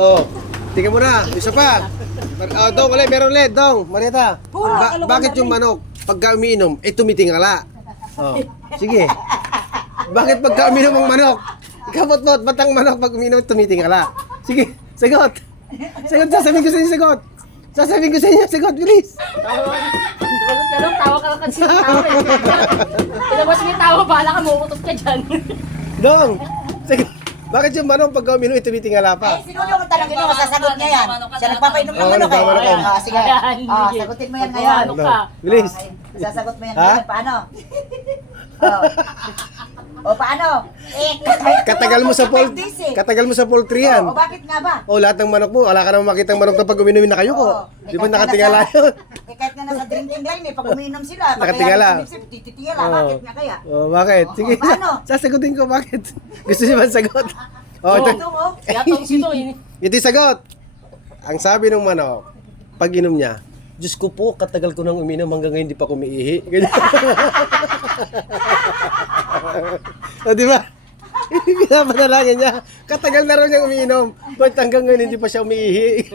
Oh, tingnan mo na. Isa pa. Dong, ulit. Meron ulit. Dong, Marieta. Bakit yung manok, pagka umiinom, tumitingala? Oh, sige. Bakit pagka umiinom ang manok, kabot-bot, ba't ang manok pag umiinom, tumitingala? Sige, sagot. Sagot, sasabihin ko sa inyo, sagot. Sasabihin ko sa inyo, sagot, bilis. Tawa ka lang kasi tawa eh. Ilabas mo yung tawa, bahala ka, mumutot ka dyan. Dong, sagot. Bakit yung manok pagka umiinom, tumitingala pa? Sino yung tanongin mo, masasagot niya yan. Siya nagpapainom ng Oo, manok eh. nagpapainom ka. Sige. Sagutin mo yan ngayon. Ano ka? Bilis. Okay. Sasagot mo yan Ha? ngayon. Paano? Paano? Katagal mo sa katagal mo sa poultry yan. Bakit nga ba? Lahat ng manok mo, wala ka naman makitang manok na pag uminom na kayo ko. Di ba nakatingala yun? Kahit nga nasa drinking line pag uminom sila, Nakatingala. tititingala. Bakit nga kaya? Bakit? Sige, paano? sasagutin ko bakit. Gusto niyo ba sagot? Ito mo. Yatong sito eh. Ito yung sagot. Ang sabi ng manok, pag inom niya, Diyos ko po, katagal ko nang uminom hanggang ngayon hindi pa kumiihi. Ganyan. Di ba? Pinapanalangin niya, katagal na raw niya umiinom. Ba't hanggang ngayon hindi pa siya umiihi?